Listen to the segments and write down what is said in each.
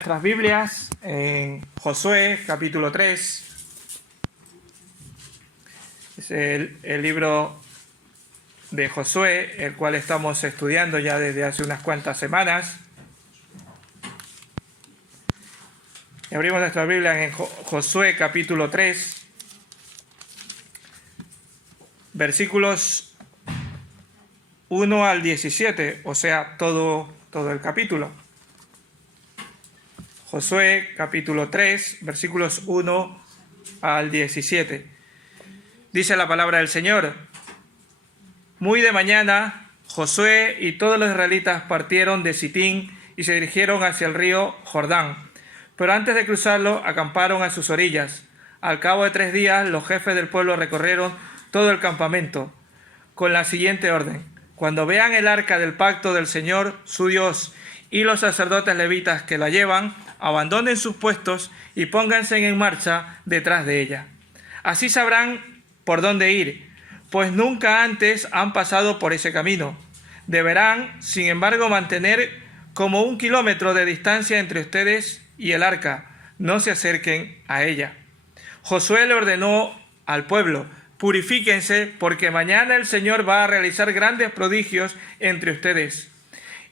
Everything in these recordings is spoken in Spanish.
Nuestras Biblias en Josué capítulo 3, es el libro de Josué, el cual estamos estudiando ya desde hace unas cuantas semanas. Y abrimos nuestras Biblias en Josué capítulo 3, versículos 1 al 17, o sea, todo el capítulo. Josué capítulo 3, versículos 1 al 17. Dice la palabra del Señor: Muy de mañana, Josué y todos los israelitas partieron de Sitín y se dirigieron hacia el río Jordán. Pero antes de cruzarlo, acamparon a sus orillas. Al cabo de 3 días, los jefes del pueblo recorrieron todo el campamento, con la siguiente orden: Cuando vean el arca del pacto del Señor, su Dios, y los sacerdotes levitas que la llevan, abandonen sus puestos y pónganse en marcha detrás de ella. Así sabrán por dónde ir, pues nunca antes han pasado por ese camino. Deberán, sin embargo, mantener como 1 kilómetro de distancia entre ustedes y el arca. No se acerquen a ella. Josué le ordenó al pueblo: Purifíquense, porque mañana el Señor va a realizar grandes prodigios entre ustedes.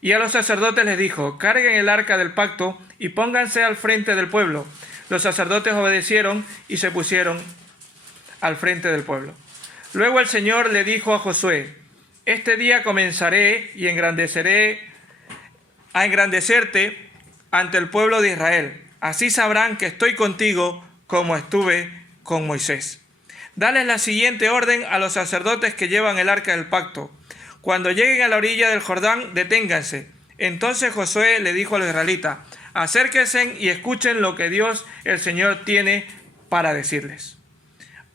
Y a los sacerdotes les dijo: Carguen el arca del pacto y pónganse al frente del pueblo. Los sacerdotes obedecieron y se pusieron al frente del pueblo. Luego el Señor le dijo a Josué: Este día comenzaré y a engrandecerte ante el pueblo de Israel. Así sabrán que estoy contigo como estuve con Moisés. Dales la siguiente orden a los sacerdotes que llevan el arca del pacto: Cuando lleguen a la orilla del Jordán, deténganse. Entonces Josué le dijo a los israelitas: Acérquense y escuchen lo que Dios el Señor tiene para decirles.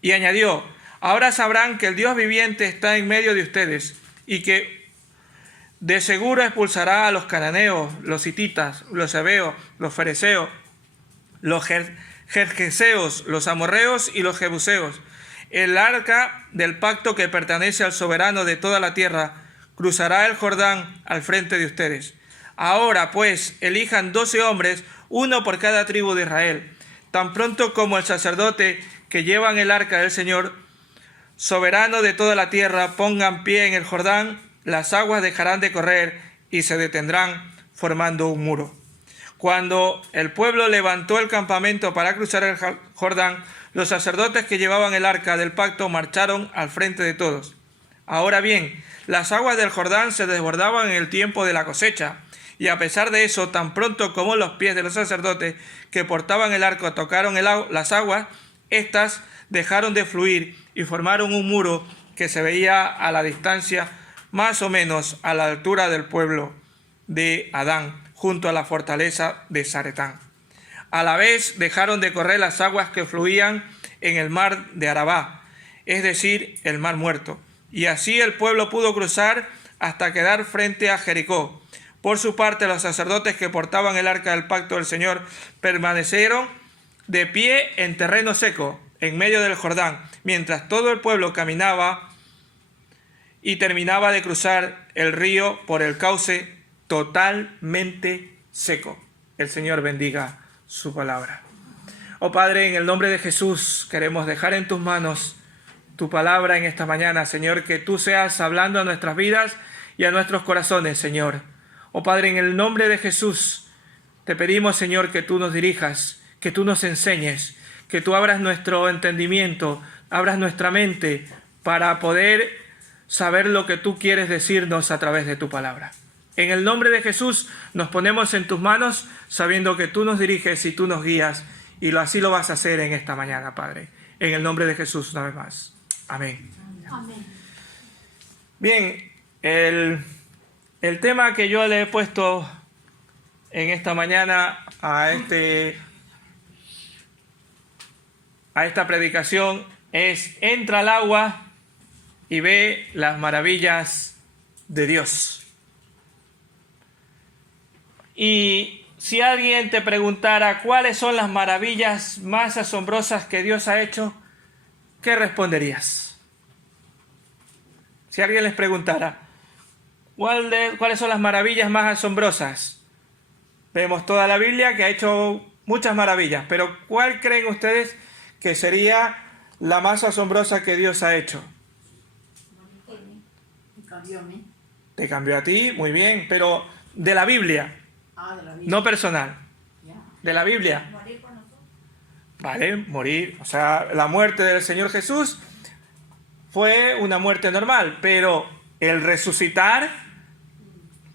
Y añadió: Ahora sabrán que el Dios viviente está en medio de ustedes, y que de seguro expulsará a los cananeos, los hititas, los heveos, los fereceos, los gergeseos, los amorreos y los jebuseos. El arca del pacto que pertenece al soberano de toda la tierra cruzará el Jordán al frente de ustedes. Ahora pues elijan 12 hombres, uno por cada tribu de Israel. Tan pronto como el sacerdote que llevan el arca del Señor, soberano de toda la tierra, pongan pie en el Jordán, las aguas dejarán de correr y se detendrán formando un muro. Cuando el pueblo levantó el campamento para cruzar el Jordán, los sacerdotes que llevaban el arca del pacto marcharon al frente de todos. Ahora bien, las aguas del Jordán se desbordaban en el tiempo de la cosecha, y a pesar de eso, tan pronto como los pies de los sacerdotes que portaban el arco tocaron las aguas, éstas dejaron de fluir y formaron un muro que se veía a la distancia más o menos a la altura del pueblo de Adán, junto a la fortaleza de Zaretán. A la vez dejaron de correr las aguas que fluían en el mar de Arabá, es decir, el mar muerto. Y así el pueblo pudo cruzar hasta quedar frente a Jericó. Por su parte, los sacerdotes que portaban el arca del pacto del Señor permanecieron de pie en terreno seco, en medio del Jordán, mientras todo el pueblo caminaba y terminaba de cruzar el río por el cauce totalmente seco. El Señor bendiga su palabra. Oh Padre, en el nombre de Jesús queremos dejar en tus manos tu palabra en esta mañana, Señor, que tú seas hablando a nuestras vidas y a nuestros corazones, Señor. Oh Padre, en el nombre de Jesús te pedimos, Señor, que tú nos dirijas, que tú nos enseñes, que tú abras nuestro entendimiento, abras nuestra mente para poder saber lo que tú quieres decirnos a través de tu palabra. En el nombre de Jesús nos ponemos en tus manos, sabiendo que tú nos diriges y tú nos guías, y así lo vas a hacer en esta mañana, Padre. En el nombre de Jesús, una vez más. Amén. Amén. Bien, el tema que yo le he puesto en esta mañana a esta predicación es: entra al agua y ve las maravillas de Dios. Y si alguien te preguntara cuáles son las maravillas más asombrosas que Dios ha hecho, ¿qué responderías? Si alguien les preguntara, ¿cuáles son las maravillas más asombrosas? Vemos toda la Biblia que ha hecho muchas maravillas, pero ¿cuál creen ustedes que sería la más asombrosa que Dios ha hecho? Me cambió a mí. Te cambió a ti, muy bien, pero de la Biblia, De la vida. no personal, Ya. de la Biblia. Morir por nosotros. Vale, morir, o sea, la muerte del Señor Jesús fue una muerte normal, pero el resucitar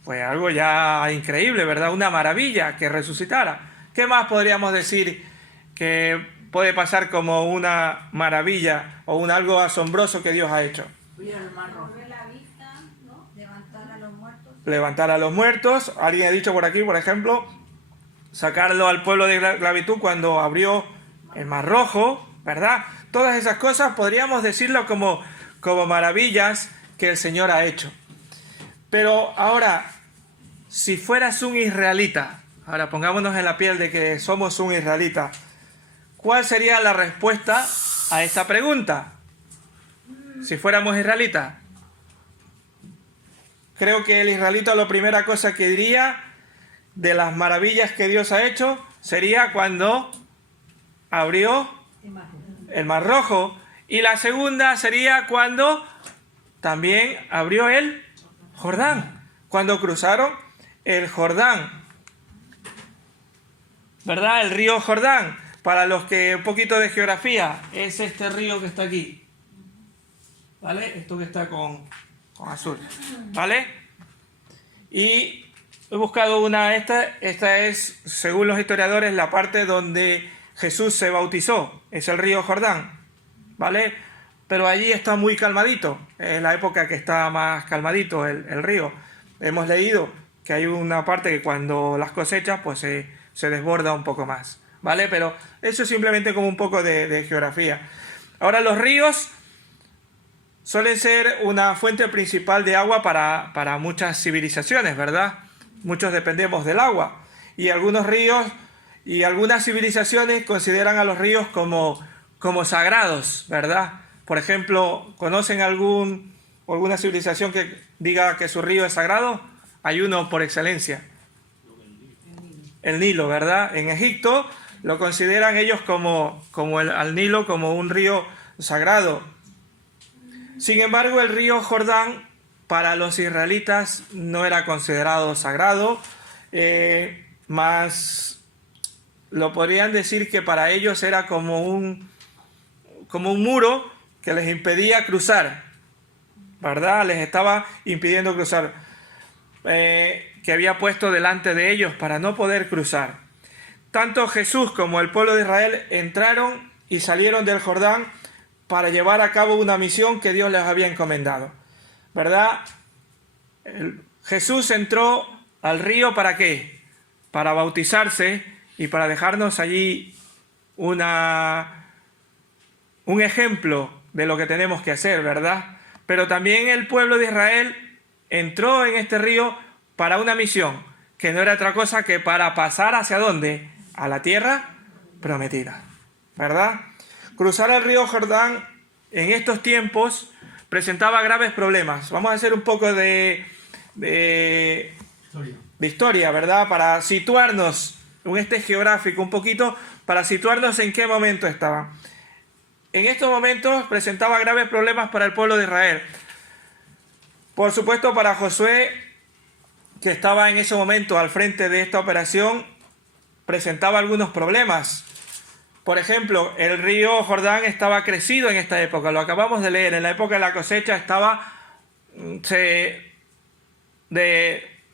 fue algo ya increíble, ¿verdad? Una maravilla que resucitara. ¿Qué más podríamos decir que puede pasar como una maravilla o algo asombroso que Dios ha hecho? Fui al Mar Rojo. Volver la vista, ¿no? Levantar a los muertos. Levantar a los muertos. Alguien ha dicho por aquí, por ejemplo, sacarlo al pueblo de esclavitud cuando abrió el Mar Rojo, ¿verdad? Todas esas cosas podríamos decirlo como maravillas que el Señor ha hecho. Pero ahora, si fueras un israelita, ahora pongámonos en la piel de que somos un israelita, ¿cuál sería la respuesta a esta pregunta? Si fuéramos israelitas. Creo que el israelita la primera cosa que diría de las maravillas que Dios ha hecho sería cuando abrió el Mar Rojo, y la segunda sería cuando también abrió el Jordán, cuando cruzaron el Jordán, ¿verdad? El río Jordán, para los que un poquito de geografía, es este río que está aquí, ¿vale? Esto que está con azul, ¿vale? Y he buscado esta es, según los historiadores, la parte donde Jesús se bautizó, es el río Jordán, ¿vale? Pero allí está muy calmadito, es la época que está más calmadito el río. Hemos leído que hay una parte que cuando las cosechas pues se desborda un poco más, ¿vale? Pero eso es simplemente como un poco de geografía. Ahora, los ríos suelen ser una fuente principal de agua para muchas civilizaciones, ¿verdad? Muchos dependemos del agua, y algunos ríos y algunas civilizaciones consideran a los ríos como sagrados, ¿verdad? Por ejemplo, ¿conocen alguna civilización que diga que su río es sagrado? Hay uno por excelencia, el Nilo, ¿verdad? En Egipto lo consideran ellos al Nilo como un río sagrado. Sin embargo, el río Jordán para los israelitas no era considerado sagrado, más lo podrían decir que para ellos era como un muro que les impedía cruzar, ¿verdad? Les estaba impidiendo cruzar, que había puesto delante de ellos para no poder cruzar. Tanto Jesús como el pueblo de Israel entraron y salieron del Jordán para llevar a cabo una misión que Dios les había encomendado, ¿verdad? Jesús entró al río, ¿para qué? Para bautizarse y para dejarnos allí un ejemplo de lo que tenemos que hacer, ¿verdad? Pero también el pueblo de Israel entró en este río para una misión, que no era otra cosa que para pasar ¿hacia dónde? A la tierra prometida, ¿verdad? Cruzar el río Jordán en estos tiempos presentaba graves problemas. Vamos a hacer un poco de historia, ¿verdad? Para situarnos en geográfico un poquito, para situarnos en qué momento estaba. En estos momentos presentaba graves problemas para el pueblo de Israel. Por supuesto, para Josué, que estaba en ese momento al frente de esta operación, presentaba algunos problemas. Por ejemplo, el río Jordán estaba crecido en esta época, lo acabamos de leer. En la época de la cosecha se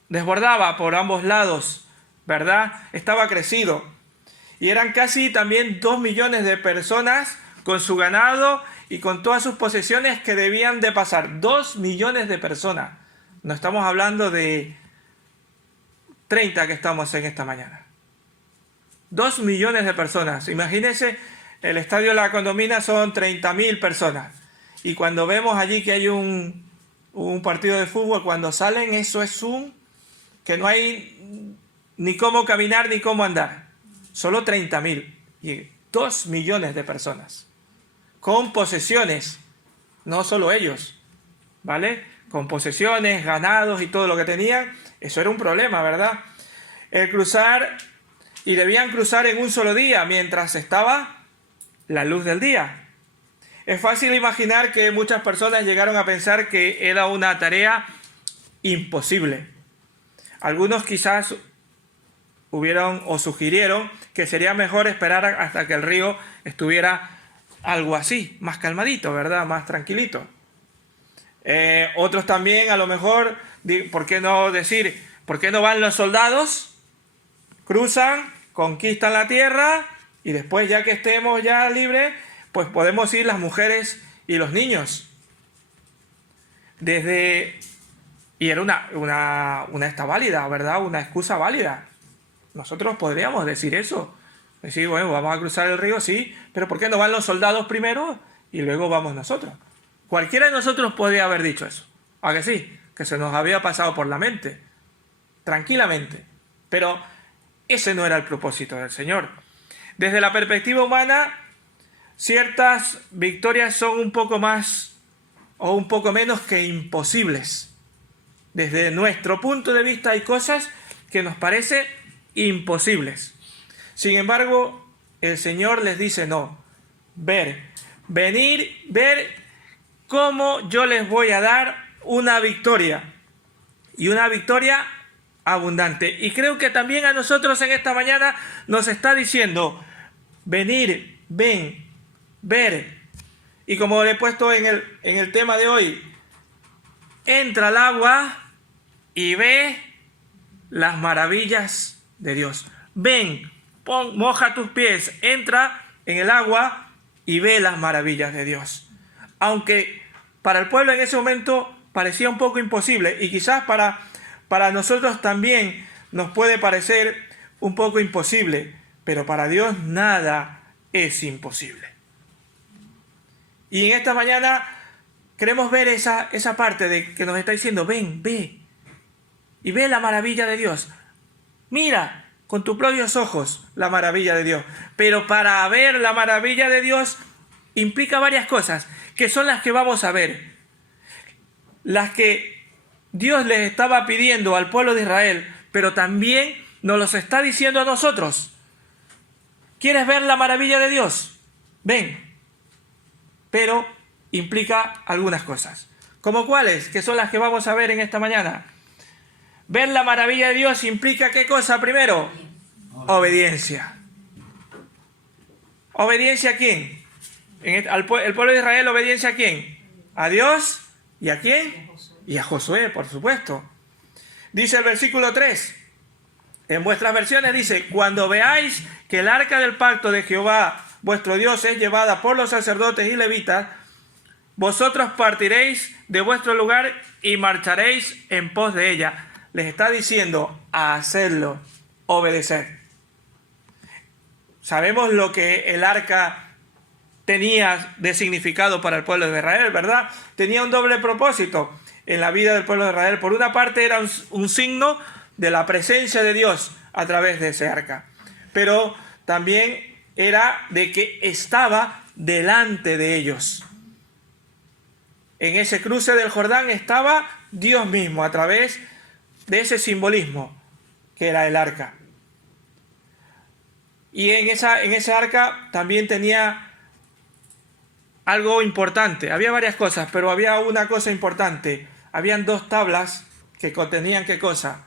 desbordaba por ambos lados, ¿verdad? Estaba crecido. Y eran casi también 2 millones de personas con su ganado y con todas sus posesiones que debían de pasar. 2 millones de personas. No estamos hablando de 30 que estamos en esta mañana. 2 millones de personas. Imagínense, el estadio La Condomina son 30.000 personas. Y cuando vemos allí que hay un partido de fútbol, cuando salen, eso es que no hay ni cómo caminar ni cómo andar. Solo 30.000. Y 2 millones de personas. Con posesiones. No solo ellos. ¿Vale? Con posesiones, ganados y todo lo que tenían. Eso era un problema, ¿verdad? el cruzar, y debían cruzar en un solo día, mientras estaba la luz del día. Es fácil imaginar que muchas personas llegaron a pensar que era una tarea imposible. Algunos quizás hubieron o sugirieron que sería mejor esperar hasta que el río estuviera algo así, más calmadito, ¿verdad? Más tranquilito. Otros también, a lo mejor, ¿por qué no decir, por qué no van los soldados? Cruzan, conquistan la tierra y después, ya que estemos ya libres, pues podemos ir las mujeres y los niños. Y era una esta válida, ¿verdad? Una excusa válida. Nosotros podríamos decir eso. Decir, bueno, vamos a cruzar el río, sí, pero ¿por qué no van los soldados primero y luego vamos nosotros? Cualquiera de nosotros podría haber dicho eso. ¿A que sí? Que se nos había pasado por la mente. Tranquilamente. Pero ese no era el propósito del Señor. Desde la perspectiva humana, ciertas victorias son un poco más o un poco menos que imposibles. Desde nuestro punto de vista hay cosas que nos parecen imposibles. Sin embargo, el Señor les dice no. Ver cómo yo les voy a dar una victoria. Y una victoria abundante. Y creo que también a nosotros en esta mañana nos está diciendo venir, ven, ver. Y como le he puesto en el tema de hoy, entra al agua y ve las maravillas de Dios. Ven, moja tus pies, entra en el agua y ve las maravillas de Dios. Aunque para el pueblo en ese momento parecía un poco imposible, y quizás para nosotros también nos puede parecer un poco imposible, pero para Dios nada es imposible. Y en esta mañana queremos ver esa parte de que nos está diciendo, ven, ve, y ve la maravilla de Dios. Mira con tus propios ojos la maravilla de Dios. Pero para ver la maravilla de Dios implica varias cosas, que son las que vamos a ver. Las que Dios les estaba pidiendo al pueblo de Israel, pero también nos los está diciendo a nosotros. ¿Quieres ver la maravilla de Dios? Ven. Pero implica algunas cosas. ¿Como cuáles? Que son las que vamos a ver en esta mañana. Ver la maravilla de Dios implica ¿qué cosa primero? Obediencia. ¿Obediencia a quién? El pueblo de Israel, ¿obediencia a quién? ¿A Dios? ¿Y a quién? Y a Josué, por supuesto. Dice el versículo 3. En vuestras versiones dice, cuando veáis que el arca del pacto de Jehová, vuestro Dios, es llevada por los sacerdotes y levitas, vosotros partiréis de vuestro lugar y marcharéis en pos de ella. Les está diciendo a hacerlo, obedecer. Sabemos lo que el arca tenía de significado para el pueblo de Israel, ¿verdad? Tenía un doble propósito en la vida del pueblo de Israel. Por una parte era un signo de la presencia de Dios a través de ese arca, pero también era de que estaba delante de ellos. En ese cruce del Jordán estaba Dios mismo a través de ese simbolismo que era el arca. Y en esa arca también tenía algo importante. Había varias cosas, pero había una cosa importante. Habían 2 tablas que contenían ¿qué cosa?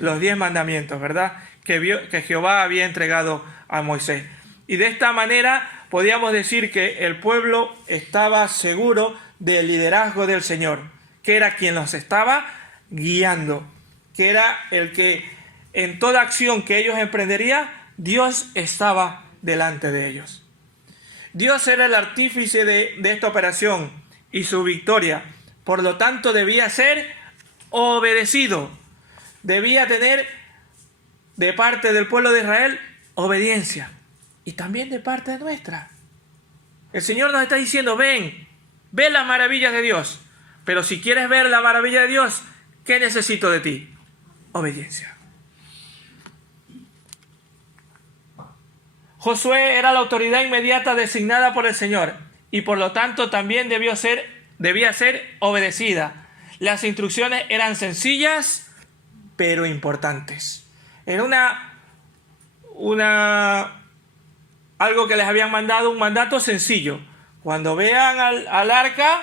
Los 10 mandamientos, ¿verdad? Que Jehová había entregado a Moisés. Y de esta manera podíamos decir que el pueblo estaba seguro del liderazgo del Señor, que era quien los estaba guiando, que era el que en toda acción que ellos emprenderían, Dios estaba delante de ellos. Dios era el artífice de esta operación y su victoria. Por lo tanto, debía ser obedecido. Debía tener de parte del pueblo de Israel obediencia. Y también de parte nuestra. El Señor nos está diciendo, ven, ve las maravillas de Dios. Pero si quieres ver la maravilla de Dios, ¿qué necesito de ti? Obediencia. Josué era la autoridad inmediata designada por el Señor y por lo tanto también debía ser obedecida. Las instrucciones eran sencillas pero importantes. Era algo que les habían mandado, un mandato sencillo. Cuando vean al arca,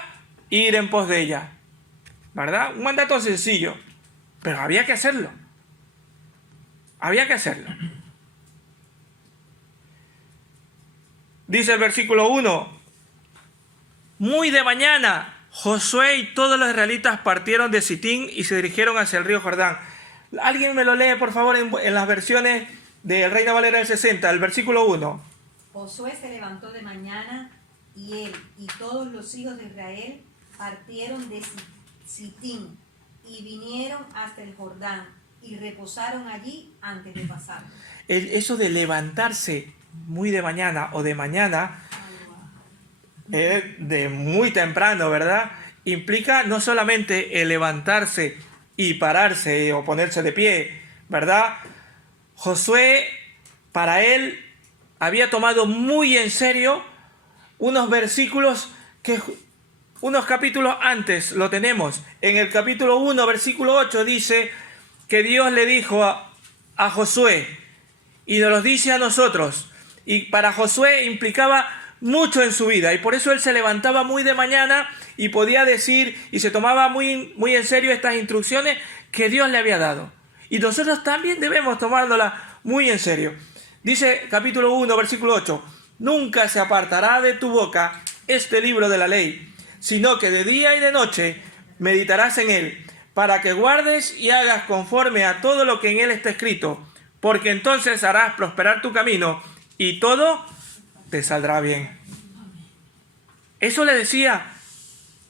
ir en pos de ella. ¿Verdad? Un mandato sencillo. Pero había que hacerlo. Había que hacerlo. Dice el versículo 1. Muy de mañana, Josué y todos los israelitas partieron de Sitín y se dirigieron hacia el río Jordán. ¿Alguien me lo lee, por favor, en las versiones del Reina Valera del 60, el versículo 1? Josué se levantó de mañana y él y todos los hijos de Israel partieron de Sitín y vinieron hasta el Jordán y reposaron allí antes de pasar. Eso de levantarse muy de mañana o de mañana, de muy temprano, ¿verdad? Implica no solamente el levantarse y pararse o ponerse de pie, ¿verdad? Josué, para él, había tomado muy en serio unos versículos que unos capítulos antes lo tenemos. En el capítulo 1, versículo 8 dice que Dios le dijo a Josué, y nos lo dice a nosotros, y para Josué implicaba mucho en su vida, y por eso él se levantaba muy de mañana y podía decir y se tomaba muy en serio estas instrucciones que Dios le había dado. Y nosotros también debemos tomárnoslas muy en serio. Dice capítulo 1, versículo 8, nunca se apartará de tu boca este libro de la ley, sino que de día y de noche meditarás en él, para que guardes y hagas conforme a todo lo que en él está escrito, porque entonces harás prosperar tu camino y todo te saldrá bien. Eso le decía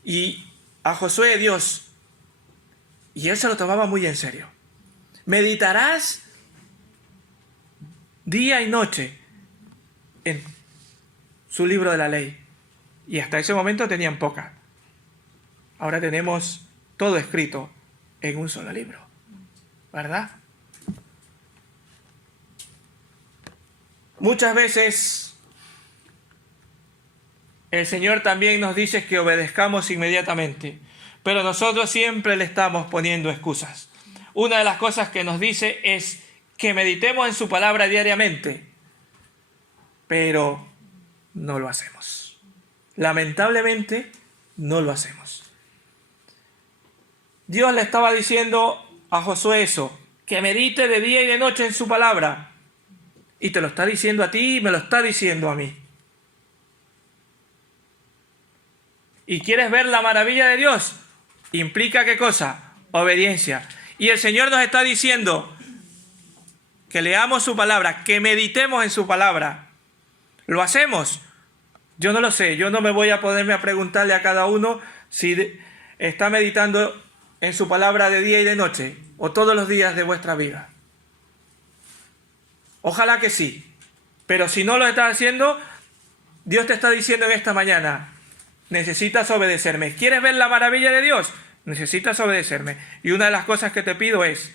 y a Josué Dios, y él se lo tomaba muy en serio. Meditarás día y noche en su libro de la ley. Y hasta ese momento tenían poca. Ahora tenemos todo escrito en un solo libro, ¿verdad? Muchas veces el Señor también nos dice que obedezcamos inmediatamente, pero nosotros siempre le estamos poniendo excusas. Una de las cosas que nos dice es que meditemos en su palabra diariamente, pero no lo hacemos. Lamentablemente, no lo hacemos. Dios le estaba diciendo a Josué eso, que medite de día y de noche en su palabra. Y te lo está diciendo a ti y me lo está diciendo a mí. ¿Y quieres ver la maravilla de Dios? ¿Implica qué cosa? Obediencia. Y el Señor nos está diciendo que leamos su palabra, que meditemos en su palabra. ¿Lo hacemos? Yo no lo sé. Yo no me voy a ponerme a preguntarle a cada uno si está meditando en su palabra de día y de noche o todos los días de vuestra vida. Ojalá que sí. Pero si no lo estás haciendo, Dios te está diciendo en esta mañana, necesitas obedecerme. ¿Quieres ver la maravilla de Dios? Necesitas obedecerme. Y una de las cosas que te pido es,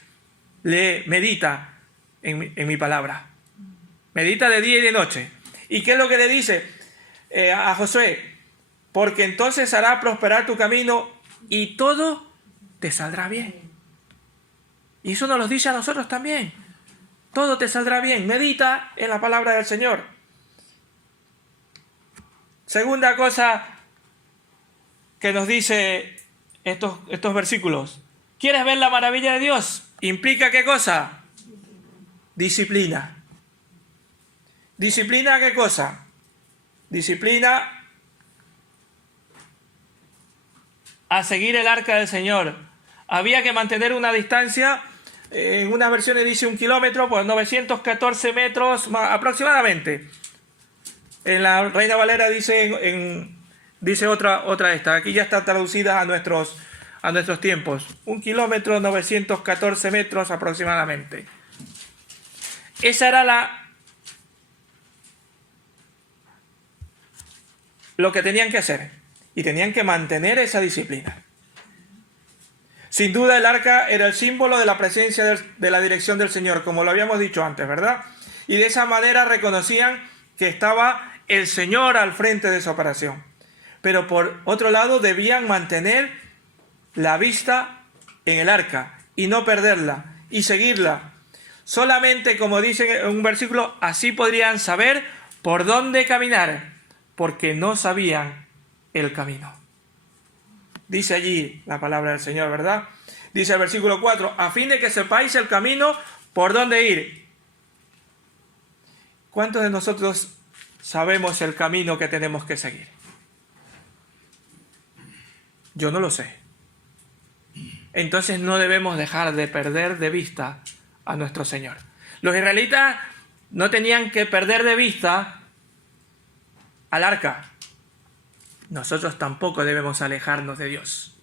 medita en mi palabra. Medita de día y de noche. ¿Y qué es lo que le dice a Josué? Porque entonces hará prosperar tu camino y todo te saldrá bien. Y eso nos lo dice a nosotros también. Todo te saldrá bien. Medita en la palabra del Señor. Segunda cosa que nos dice estos versículos. ¿Quieres ver la maravilla de Dios? ¿Implica qué cosa? Disciplina. ¿Disciplina qué cosa? Disciplina a seguir el arca del Señor. Había que mantener una distancia, en unas versiones dice 1 kilómetro, pues 914 metros aproximadamente. En la Reina Valera dice otra esta. Aquí ya está traducida a nuestros tiempos. 1 kilómetro, 914 metros aproximadamente. Esa era lo que tenían que hacer. Y tenían que mantener esa disciplina. Sin duda el arca era el símbolo de la presencia de la dirección del Señor, como lo habíamos dicho antes, ¿verdad? Y de esa manera reconocían que estaba el Señor al frente de esa operación. Pero por otro lado debían mantener la vista en el arca y no perderla y seguirla. Solamente, como dice en un versículo, así podrían saber por dónde caminar, porque no sabían el camino. Dice allí la palabra del Señor, ¿verdad? Dice el versículo 4, a fin de que sepáis el camino por dónde ir. ¿Cuántos de nosotros sabemos el camino que tenemos que seguir? Yo no lo sé. Entonces no debemos dejar de perder de vista a nuestro Señor. Los israelitas no tenían que perder de vista al arca. Nosotros tampoco debemos alejarnos de Dios.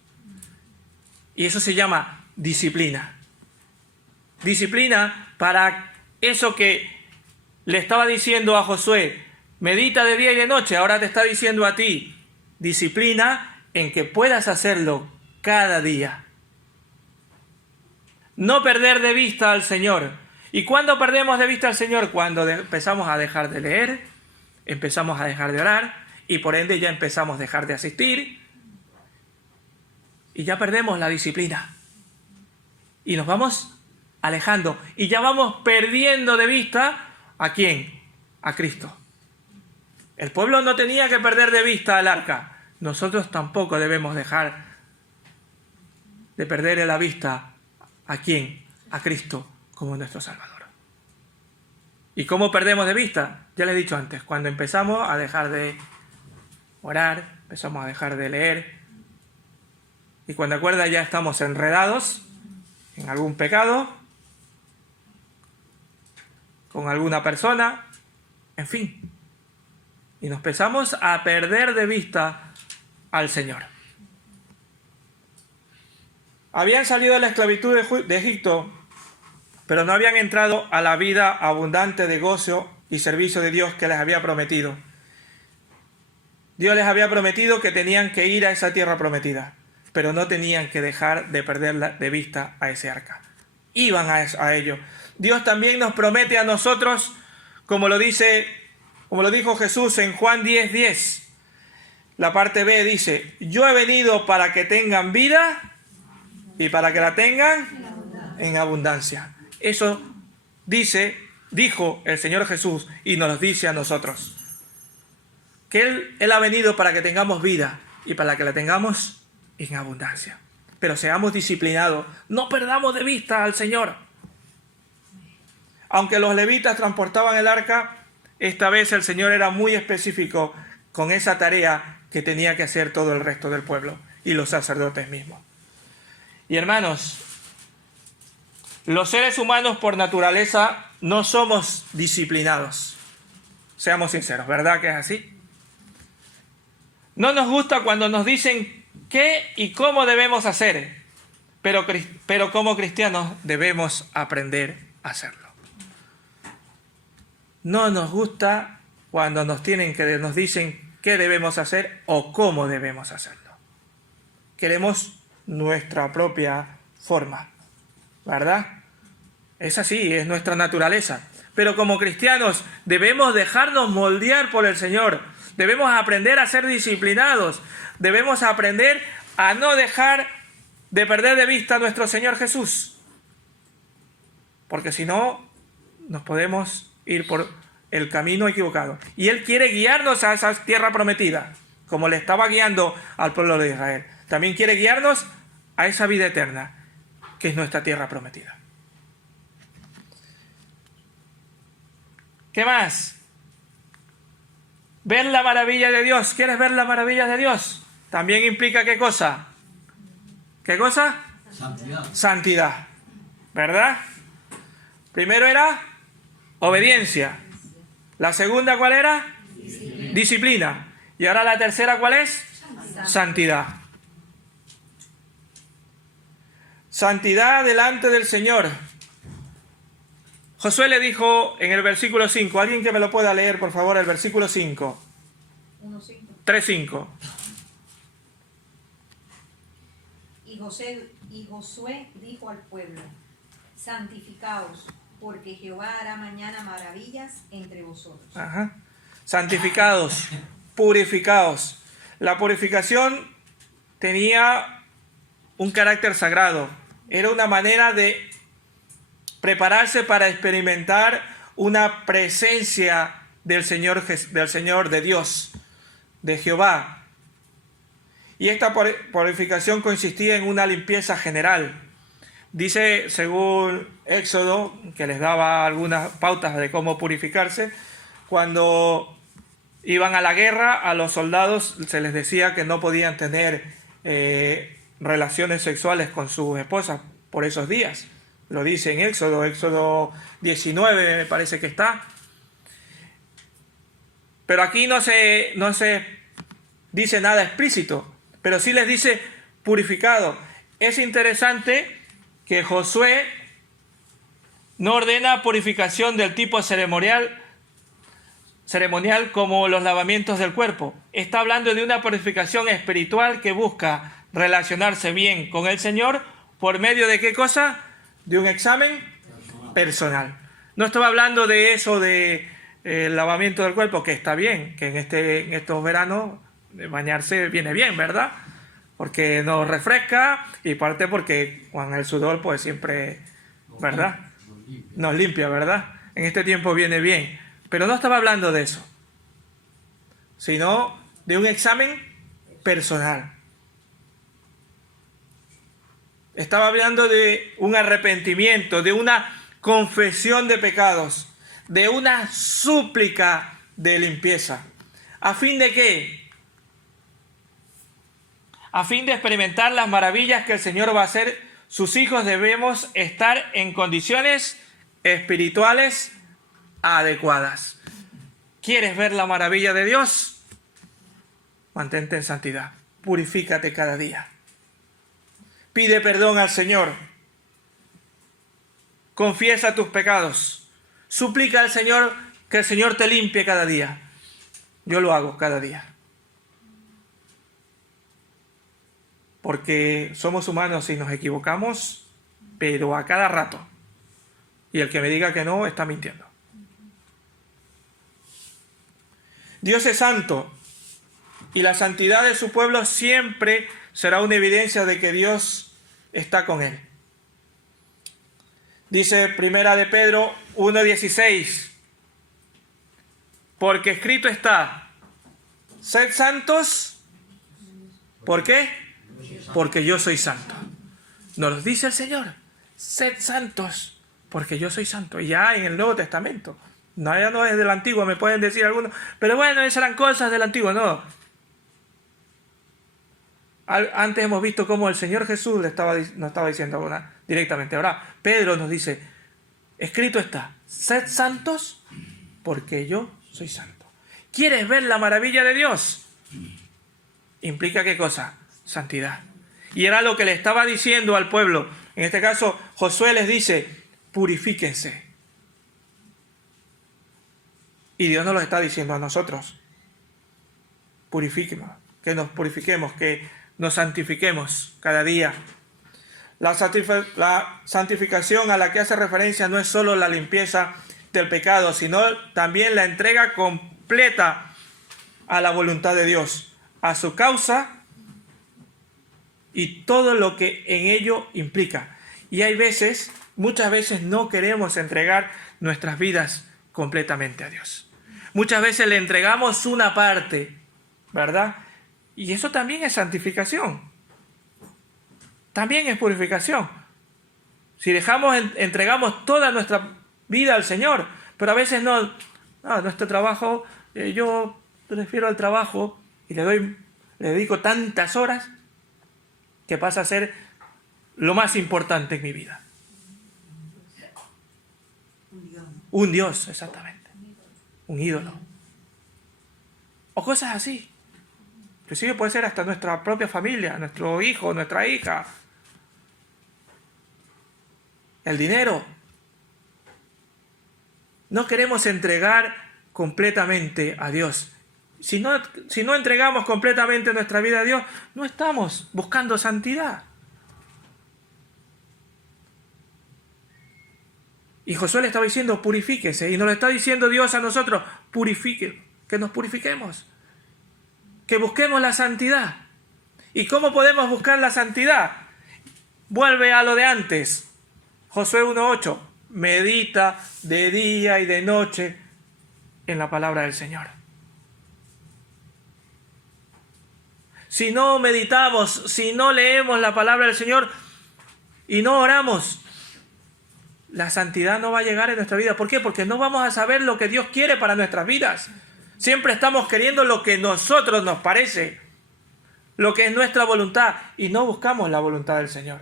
Y eso se llama disciplina. Disciplina para eso que le estaba diciendo a Josué, medita de día y de noche, ahora te está diciendo a ti, disciplina en que puedas hacerlo cada día. No perder de vista al Señor. ¿Y cuándo perdemos de vista al Señor? Cuando empezamos a dejar de leer, empezamos a dejar de orar y por ende ya empezamos a dejar de asistir y ya perdemos la disciplina. Y nos vamos alejando y ya vamos perdiendo de vista ¿a quién? A Cristo. El pueblo no tenía que perder de vista al arca. Nosotros tampoco debemos dejar de perder de la vista ¿a quién? A Cristo como nuestro Salvador. ¿Y cómo perdemos de vista? Ya les he dicho antes, cuando empezamos a dejar de orar, empezamos a dejar de leer, y cuando acuerdas ya estamos enredados en algún pecado, con alguna persona, en fin. Y nos empezamos a perder de vista al Señor. Habían salido de la esclavitud de Egipto, pero no habían entrado a la vida abundante de gozo y servicio de Dios que les había prometido. Dios les había prometido que tenían que ir a esa tierra prometida, pero no tenían que dejar de perder de vista a ese arca. Iban a ello. Dios también nos promete a nosotros, como lo dijo Jesús en Juan 10:10. La parte B dice, yo he venido para que tengan vida y para que la tengan en abundancia. Eso dijo el Señor Jesús y nos lo dice a nosotros. Que Él ha venido para que tengamos vida y para que la tengamos en abundancia. Pero seamos disciplinados, no perdamos de vista al Señor. Aunque los levitas transportaban el arca, esta vez el Señor era muy específico con esa tarea que tenía que hacer todo el resto del pueblo y los sacerdotes mismos. Y hermanos, los seres humanos por naturaleza no somos disciplinados. Seamos sinceros, ¿verdad que es así? No nos gusta cuando nos dicen qué y cómo debemos hacer, pero como cristianos debemos aprender a hacerlo. No nos gusta cuando nos dicen qué debemos hacer o cómo debemos hacerlo. Queremos nuestra propia forma, ¿verdad? Es así, es nuestra naturaleza. Pero como cristianos debemos dejarnos moldear por el Señor. Debemos aprender a ser disciplinados. Debemos aprender a no dejar de perder de vista a nuestro Señor Jesús. Porque si no, nos podemos ir por el camino equivocado. Y Él quiere guiarnos a esa tierra prometida, como le estaba guiando al pueblo de Israel. También quiere guiarnos a esa vida eterna, que es nuestra tierra prometida. ¿Qué más? Ver la maravilla de Dios. ¿Quieres ver la maravilla de Dios? También implica ¿qué cosa? ¿Qué cosa? Santidad. Santidad. ¿Verdad? Primero era obediencia. La segunda, ¿cuál era? Disciplina. Y ahora la tercera, ¿cuál es? Santidad. Santidad delante del Señor. Josué le dijo en el versículo 5, alguien que me lo pueda leer, por favor, el versículo 5. 3:5. Y Josué dijo al pueblo, santificaos, porque Jehová hará mañana maravillas entre vosotros. Ajá. Santificados, purificados. La purificación tenía un carácter sagrado. Era una manera de prepararse para experimentar una presencia del Señor, de Dios, de Jehová. Y esta purificación consistía en una limpieza general. Dice, según Éxodo, que les daba algunas pautas de cómo purificarse, cuando iban a la guerra, a los soldados se les decía que no podían tener relaciones sexuales con sus esposas por esos días. Lo dice en Éxodo 19 me parece que está. Pero aquí no se dice nada explícito, pero sí les dice purificado. Es interesante que Josué no ordena purificación del tipo ceremonial como los lavamientos del cuerpo. Está hablando de una purificación espiritual que busca relacionarse bien con el Señor por medio de ¿qué cosa? De un examen personal. No estaba hablando de eso de lavamiento del cuerpo, que está bien, que en estos veranos bañarse viene bien, ¿verdad? Porque nos refresca y parte porque con el sudor pues siempre, ¿verdad? Nos limpia, ¿verdad? En este tiempo viene bien. Pero no estaba hablando de eso, sino de un examen personal. Estaba hablando de un arrepentimiento, de una confesión de pecados, de una súplica de limpieza. ¿A fin de qué? A fin de experimentar las maravillas que el Señor va a hacer, sus hijos debemos estar en condiciones espirituales adecuadas. ¿Quieres ver la maravilla de Dios? Mantente en santidad. Purifícate cada día. Pide perdón al Señor. Confiesa tus pecados. Suplica al Señor que el Señor te limpie cada día. Yo lo hago cada día. Porque somos humanos y nos equivocamos, pero a cada rato. Y el que me diga que no, está mintiendo. Dios es santo y la santidad de su pueblo siempre será una evidencia de que Dios está con él. Dice Primera de Pedro 1:16, porque escrito está, sed santos, ¿por qué? Porque yo soy santo. Nos lo dice el Señor, sed santos, porque yo soy santo. Ya en el Nuevo Testamento. No, ya no es del Antiguo, me pueden decir algunos, pero bueno, esas eran cosas del Antiguo, no. Antes hemos visto cómo el Señor Jesús nos estaba diciendo directamente. Ahora Pedro nos dice, escrito está, sed santos porque yo soy santo. ¿Quieres ver la maravilla de Dios? ¿Implica qué cosa? Santidad. Y era lo que le estaba diciendo al pueblo. En este caso, Josué les dice, purifíquense. Y Dios nos lo está diciendo a nosotros. Purifíquenos, que nos purifiquemos, que nos santifiquemos cada día. La santificación a la que hace referencia no es solo la limpieza del pecado, sino también la entrega completa a la voluntad de Dios, a su causa y todo lo que en ello implica. Y hay veces, muchas veces no queremos entregar nuestras vidas completamente a Dios. Muchas veces le entregamos una parte, ¿verdad? Y eso también es santificación. También es purificación. Si entregamos toda nuestra vida al Señor, pero a veces no, nuestro trabajo, yo prefiero al trabajo y le dedico tantas horas que pasa a ser lo más importante en mi vida. Un Dios, exactamente. Un ídolo. O cosas así. Inclusive puede ser hasta nuestra propia familia, nuestro hijo, nuestra hija. El dinero. No queremos entregar completamente a Dios. Si no entregamos completamente nuestra vida a Dios, no estamos buscando santidad. Y Josué le estaba diciendo, purifíquese. Y nos lo está diciendo Dios a nosotros, purifique, que nos purifiquemos. Que busquemos la santidad. ¿Y cómo podemos buscar la santidad? Vuelve a lo de antes. Josué 1:8. medita de día y de noche en la palabra del Señor. Si no meditamos, si no leemos la palabra del Señor y no oramos, la santidad no va a llegar en nuestra vida. ¿Por qué? Porque no vamos a saber lo que Dios quiere para nuestras vidas. Siempre estamos queriendo lo que a nosotros nos parece, lo que es nuestra voluntad, y no buscamos la voluntad del Señor.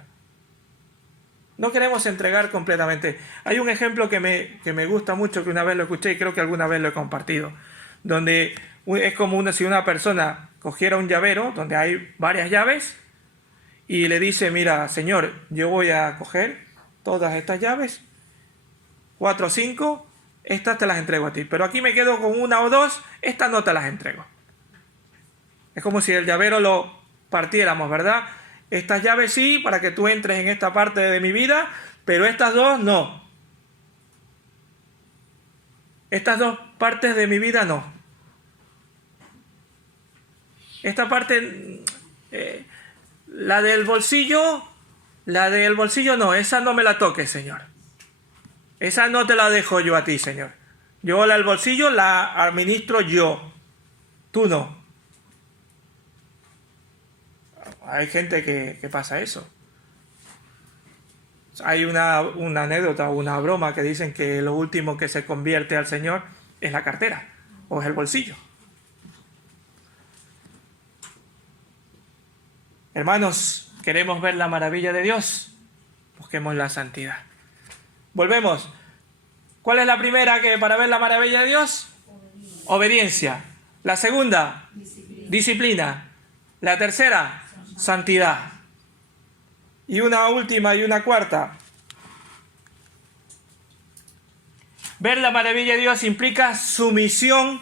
No queremos entregar completamente. Hay un ejemplo que me gusta mucho, que una vez lo escuché y creo que alguna vez lo he compartido, donde es como si una persona cogiera un llavero donde hay varias llaves y le dice: mira, Señor, yo voy a coger todas estas llaves, 4 o 5, estas te las entrego a ti, pero aquí me quedo con 1 o 2, estas no te las entrego. Es como si el llavero lo partiéramos, ¿verdad? Estas llaves sí, para que tú entres en esta parte de mi vida, pero estas 2 no. Estas 2 partes de mi vida no. Esta parte, la del bolsillo no, esa no me la toques, Señor. Esa no te la dejo yo a ti, Señor. Yo la del bolsillo la administro yo, tú no. Hay gente que pasa eso. Hay una anécdota o una broma que dicen que lo último que se convierte al Señor es la cartera o es el bolsillo. Hermanos, queremos ver la maravilla de Dios, busquemos la santidad. Volvemos. ¿Cuál es la primera que para ver la maravilla de Dios? Obediencia. La segunda, disciplina. La tercera, santidad. Y una última y una cuarta. Ver la maravilla de Dios implica sumisión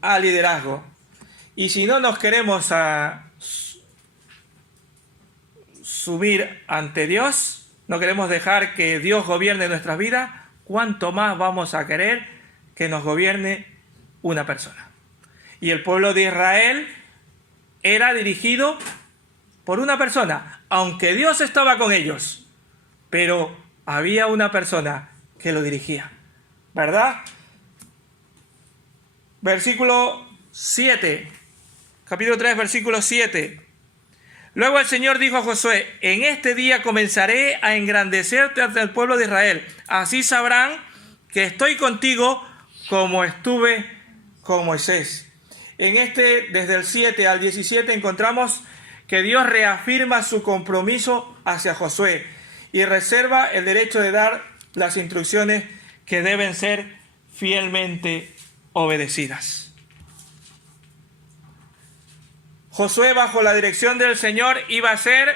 al liderazgo. Y si no nos queremos subir ante Dios, no queremos dejar que Dios gobierne nuestras vidas, ¿cuánto más vamos a querer que nos gobierne una persona? Y el pueblo de Israel era dirigido por una persona, aunque Dios estaba con ellos, pero había una persona que lo dirigía, ¿verdad? Versículo 7, capítulo 3, versículo 7. Luego el Señor dijo a Josué: en este día comenzaré a engrandecerte ante el pueblo de Israel. Así sabrán que estoy contigo como estuve con Moisés. Desde el 7 al 17 encontramos que Dios reafirma su compromiso hacia Josué y reserva el derecho de dar las instrucciones que deben ser fielmente obedecidas. Josué, bajo la dirección del Señor, iba a ser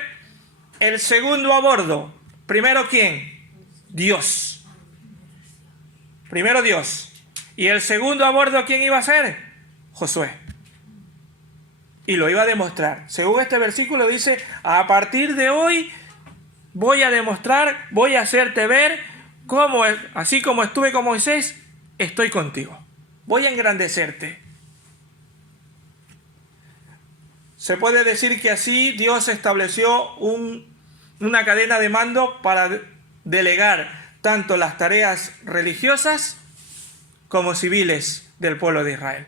el segundo a bordo. Primero, ¿quién? Dios. Primero Dios. Y el segundo a bordo, ¿quién iba a ser? Josué. Y lo iba a demostrar. Según este versículo dice: a partir de hoy voy a demostrar, voy a hacerte ver cómo, así como estuve con Moisés, estoy contigo. Voy a engrandecerte. Se puede decir que así Dios estableció una cadena de mando para delegar tanto las tareas religiosas como civiles del pueblo de Israel.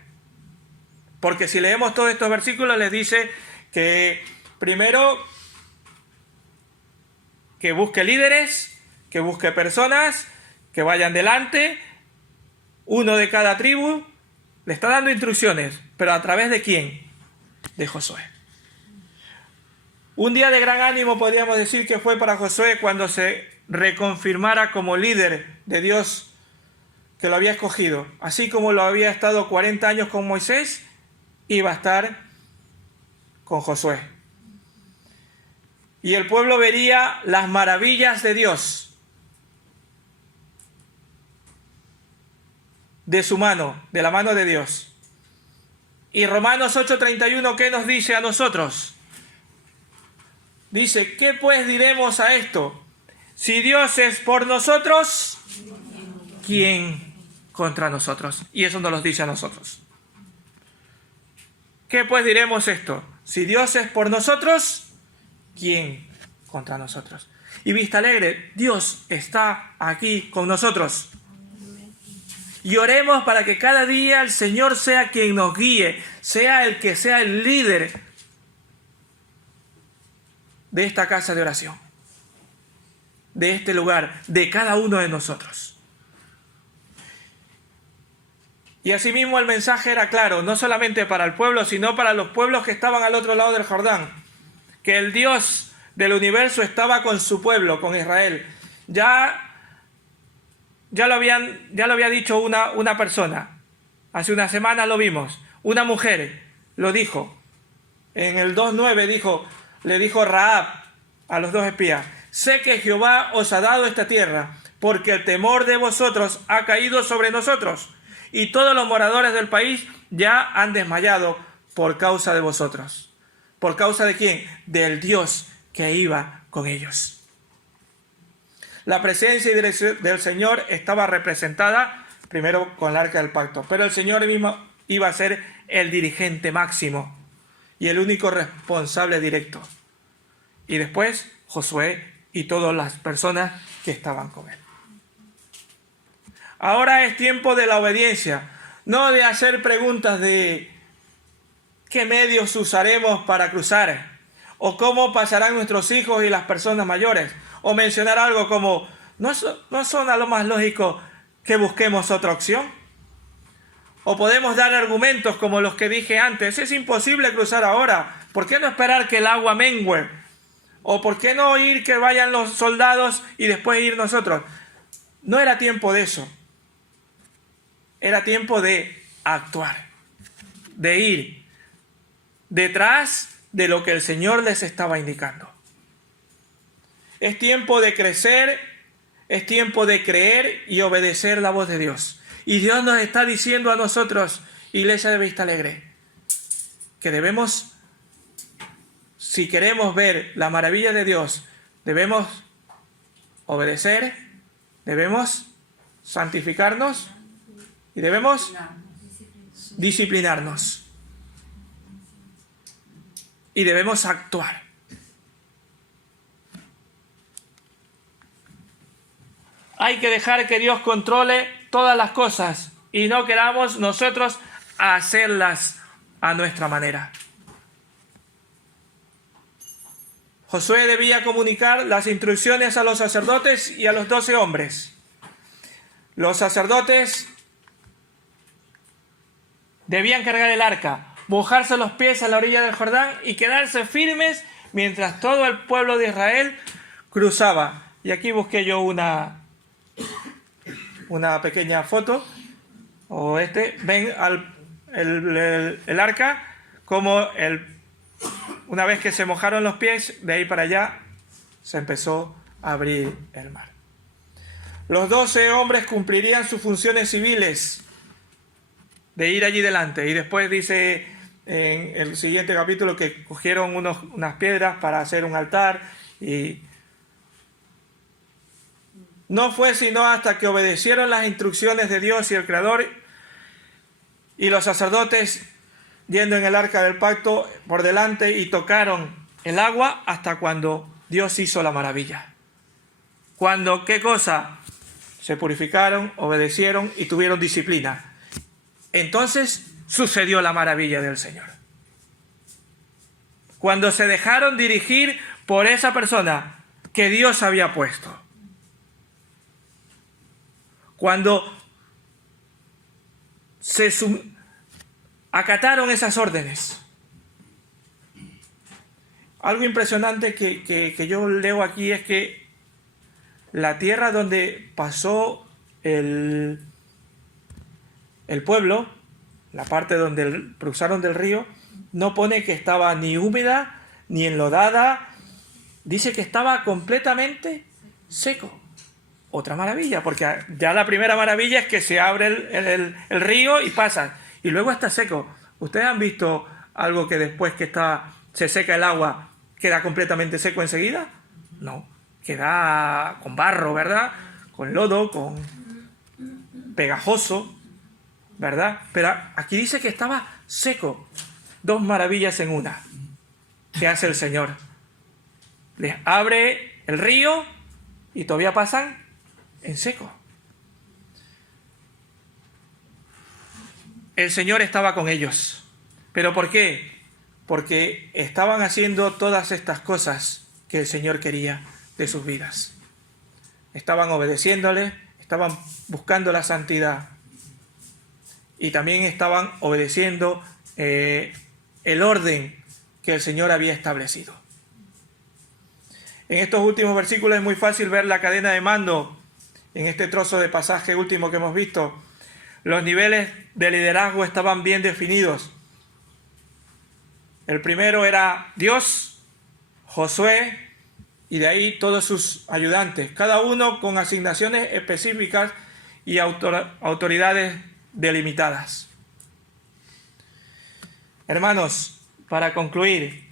Porque si leemos todos estos versículos, les dice que primero que busque líderes, que busque personas, que vayan delante, uno de cada tribu. Le está dando instrucciones, pero ¿a través de quién? De Josué. Un día de gran ánimo podríamos decir que fue para Josué cuando se reconfirmara como líder de Dios que lo había escogido. Así como lo había estado 40 años con Moisés, iba a estar con Josué. Y el pueblo vería las maravillas de Dios, de su mano, de la mano de Dios. Y Romanos 8:31, ¿qué nos dice a nosotros? Dice: ¿qué pues diremos a esto? Si Dios es por nosotros, ¿quién contra nosotros? Y eso nos lo dice a nosotros. ¿Qué pues diremos esto? Si Dios es por nosotros, ¿quién contra nosotros? Y Vista Alegre, Dios está aquí con nosotros. Y oremos para que cada día el Señor sea quien nos guíe, sea el que sea el líder de esta casa de oración, de este lugar, de cada uno de nosotros. Y asimismo el mensaje era claro, no solamente para el pueblo, sino para los pueblos que estaban al otro lado del Jordán, que el Dios del universo estaba con su pueblo, con Israel. Ya lo había dicho una persona, hace una semana lo vimos, una mujer lo dijo, en el 2:9 le dijo Rahab a los 2 espías: sé que Jehová os ha dado esta tierra, porque el temor de vosotros ha caído sobre nosotros, y todos los moradores del país ya han desmayado por causa de vosotros. ¿Por causa de quién? Del Dios que iba con ellos. La presencia y dirección del Señor estaba representada primero con el arca del pacto, pero el Señor mismo iba a ser el dirigente máximo y el único responsable directo. Y después Josué y todas las personas que estaban con él. Ahora es tiempo de la obediencia, no de hacer preguntas de qué medios usaremos para cruzar, o cómo pasarán nuestros hijos y las personas mayores, o mencionar algo como, ¿no son a lo más lógico que busquemos otra opción? O podemos dar argumentos como los que dije antes: es imposible cruzar ahora, ¿por qué no esperar que el agua mengüe? ¿O por qué no ir que vayan los soldados y después ir nosotros? No era tiempo de eso. Era tiempo de actuar, de ir detrás de lo que el Señor les estaba indicando. Es tiempo de crecer, es tiempo de creer y obedecer la voz de Dios. Y Dios nos está diciendo a nosotros, Iglesia de Vista Alegre, que debemos, si queremos ver la maravilla de Dios, debemos obedecer, debemos santificarnos y debemos disciplinarnos. Y debemos actuar. Hay que dejar que Dios controle todas las cosas y no queramos nosotros hacerlas a nuestra manera. Josué debía comunicar las instrucciones a los sacerdotes y a los 12 hombres. Los sacerdotes debían cargar el arca, mojarse los pies a la orilla del Jordán y quedarse firmes mientras todo el pueblo de Israel cruzaba. Y aquí busqué yo una pequeña foto. Ven el arca, como una vez que se mojaron los pies, de ahí para allá se empezó a abrir el mar. Los 12 hombres cumplirían sus funciones civiles de ir allí delante. Y después dice en el siguiente capítulo que cogieron unas piedras para hacer un altar. Y no fue sino hasta que obedecieron las instrucciones de Dios y el Creador y los sacerdotes yendo en el arca del pacto por delante y tocaron el agua hasta cuando Dios hizo la maravilla. Cuando, ¿qué cosa? Se purificaron, obedecieron y tuvieron disciplina. Entonces sucedió la maravilla del Señor. Cuando se dejaron dirigir por esa persona que Dios había puesto. Cuando se acataron esas órdenes. Algo impresionante que yo leo aquí es que la tierra donde pasó el pueblo, la parte donde cruzaron del río, no pone que estaba ni húmeda ni enlodada, dice que estaba completamente seco. Otra maravilla, porque ya la primera maravilla es que se abre el río y pasa, y luego está seco. ¿Ustedes han visto algo que después que se seca el agua queda completamente seco enseguida? No, queda con barro, ¿verdad? Con lodo, con pegajoso, ¿verdad? Pero aquí dice que estaba seco. 2 maravillas en una que hace el Señor. Les abre el río y todavía pasan en seco. El Señor estaba con ellos. ¿Pero por qué? Porque estaban haciendo todas estas cosas que el Señor quería de sus vidas. Estaban obedeciéndole, estaban buscando la santidad y también estaban obedeciendo el orden que el Señor había establecido. En estos últimos versículos es muy fácil ver la cadena de mando. En este trozo de pasaje último que hemos visto, los niveles de liderazgo estaban bien definidos. El primero era Dios, Josué, y de ahí todos sus ayudantes, cada uno con asignaciones específicas y autoridades delimitadas. Hermanos, para concluir,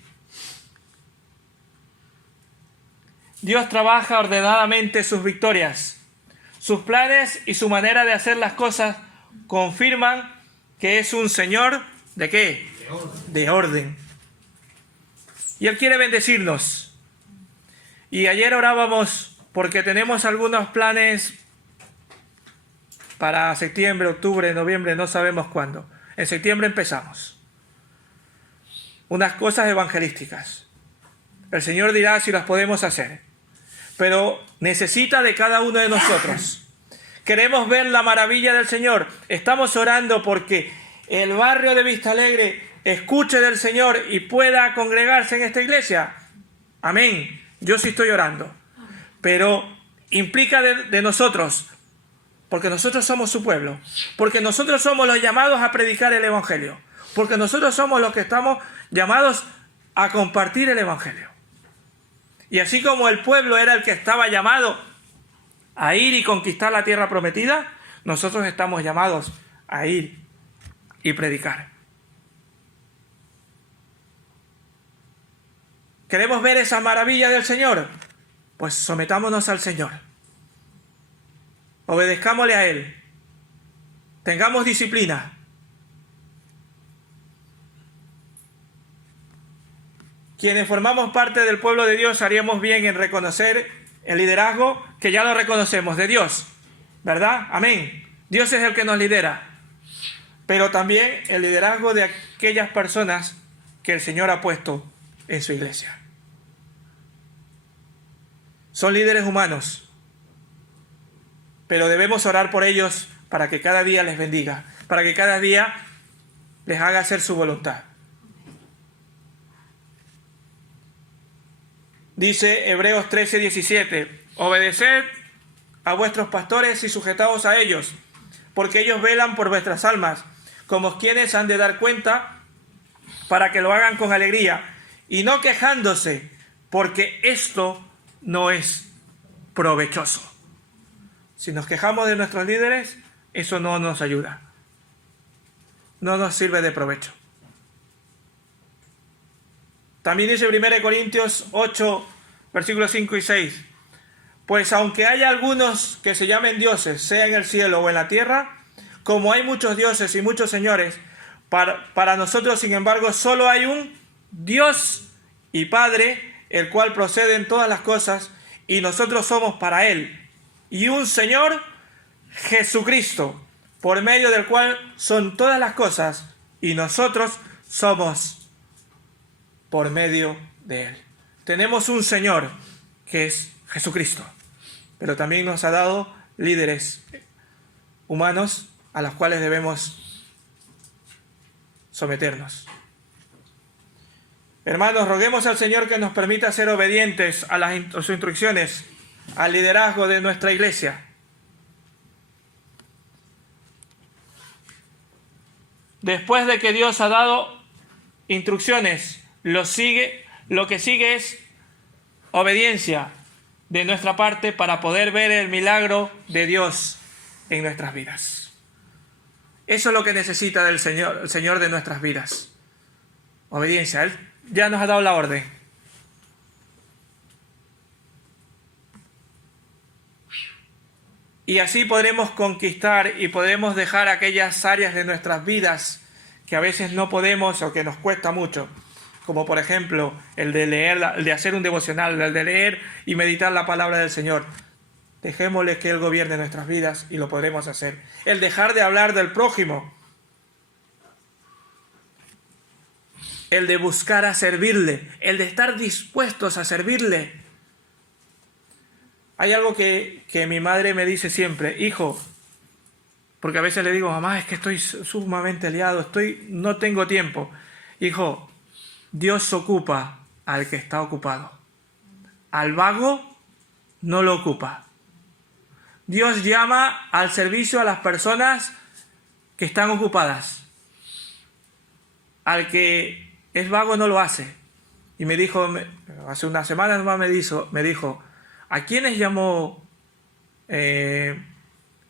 Dios trabaja ordenadamente sus victorias. Sus planes y su manera de hacer las cosas confirman que es un Señor ¿de qué? De orden. Y Él quiere bendecirnos. Y ayer orábamos porque tenemos algunos planes para septiembre, octubre, noviembre, no sabemos cuándo. En septiembre empezamos. Unas cosas evangelísticas. El Señor dirá si las podemos hacer. Pero necesita de cada uno de nosotros. Queremos ver la maravilla del Señor. Estamos orando porque el barrio de Vista Alegre escuche del Señor y pueda congregarse en esta iglesia. Amén. Yo sí estoy orando. Pero implica de nosotros, porque nosotros somos su pueblo, porque nosotros somos los llamados a predicar el Evangelio, porque nosotros somos los que estamos llamados a compartir el Evangelio. Y así como el pueblo era el que estaba llamado a ir y conquistar la tierra prometida, nosotros estamos llamados a ir y predicar. ¿Queremos ver esa maravilla del Señor? Pues sometámonos al Señor. Obedezcámosle a Él. Tengamos disciplina. Quienes formamos parte del pueblo de Dios haríamos bien en reconocer el liderazgo que ya lo reconocemos de Dios, ¿verdad? Amén. Dios es el que nos lidera, pero también el liderazgo de aquellas personas que el Señor ha puesto en su iglesia. Son líderes humanos, pero debemos orar por ellos para que cada día les bendiga, para que cada día les haga hacer su voluntad. Dice Hebreos 13:17, obedeced a vuestros pastores y sujetaos a ellos, porque ellos velan por vuestras almas, como quienes han de dar cuenta, para que lo hagan con alegría, y no quejándose, porque esto no es provechoso. Si nos quejamos de nuestros líderes, eso no nos ayuda. No nos sirve de provecho. También dice 1 Corintios 8, versículos 5 y 6. Pues aunque haya algunos que se llamen dioses, sea en el cielo o en la tierra, como hay muchos dioses y muchos señores, para nosotros, sin embargo, solo hay un Dios y Padre, el cual procede en todas las cosas, y nosotros somos para Él, y un Señor, Jesucristo, por medio del cual son todas las cosas, y nosotros somos por medio de Él. Tenemos un Señor que es Jesucristo, pero también nos ha dado líderes humanos a los cuales debemos someternos. Hermanos, roguemos al Señor que nos permita ser obedientes a sus instrucciones, al liderazgo de nuestra iglesia. Después de que Dios ha dado instrucciones, lo que sigue es obediencia de nuestra parte para poder ver el milagro de Dios en nuestras vidas. Eso es lo que necesita el Señor de nuestras vidas. Obediencia. Él ya nos ha dado la orden. Y así podremos conquistar y podremos dejar aquellas áreas de nuestras vidas que a veces no podemos o que nos cuesta mucho, como por ejemplo el de leer, el de hacer un devocional, el de leer y meditar la palabra del Señor. Dejémosle que Él gobierne nuestras vidas y lo podremos hacer. El dejar de hablar del prójimo. El de buscar a servirle. El de estar dispuestos a servirle. Hay algo que mi madre me dice siempre: hijo, porque a veces le digo, mamá, es que estoy sumamente liado, no tengo tiempo. Hijo, Dios ocupa al que está ocupado. Al vago no lo ocupa. Dios llama al servicio a las personas que están ocupadas. Al que es vago no lo hace. Y me dijo, hace unas semanas más me dijo, ¿a quiénes llamó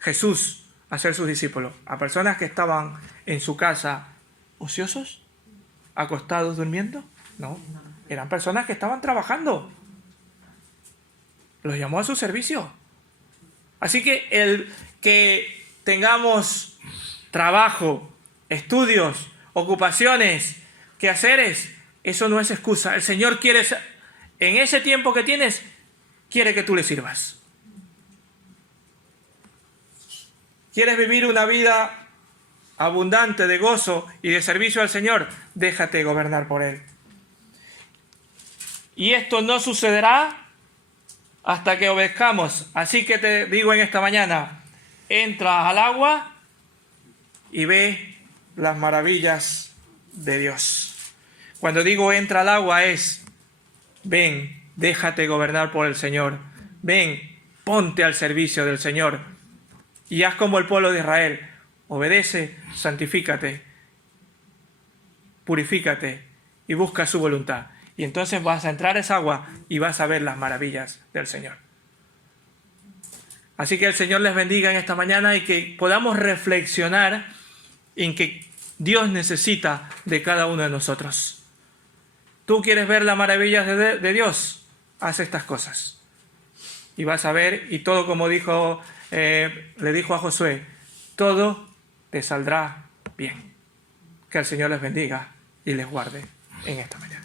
Jesús a ser sus discípulos? ¿A personas que estaban en su casa ociosos? ¿Acostados durmiendo? No, eran personas que estaban trabajando. Los llamó a su servicio. Así que el que tengamos trabajo, estudios, ocupaciones, quehaceres, eso no es excusa. El Señor quiere, en ese tiempo que tienes, quiere que tú le sirvas. ¿Quieres vivir una vida abundante de gozo y de servicio al Señor? Déjate gobernar por Él. Y esto no sucederá hasta que obedezcamos. Así que te digo en esta mañana, entra al agua y ve las maravillas de Dios. Cuando digo entra al agua es, ven, déjate gobernar por el Señor. Ven, ponte al servicio del Señor. Y haz como el pueblo de Israel. Obedece, santifícate, purifícate y busca su voluntad. Y entonces vas a entrar a esa agua y vas a ver las maravillas del Señor. Así que el Señor les bendiga en esta mañana y que podamos reflexionar en que Dios necesita de cada uno de nosotros. ¿Tú quieres ver las maravillas de Dios? Haz estas cosas. Y vas a ver, y todo como le dijo a Josué, todo te saldrá bien. Que el Señor les bendiga y les guarde en esta mañana.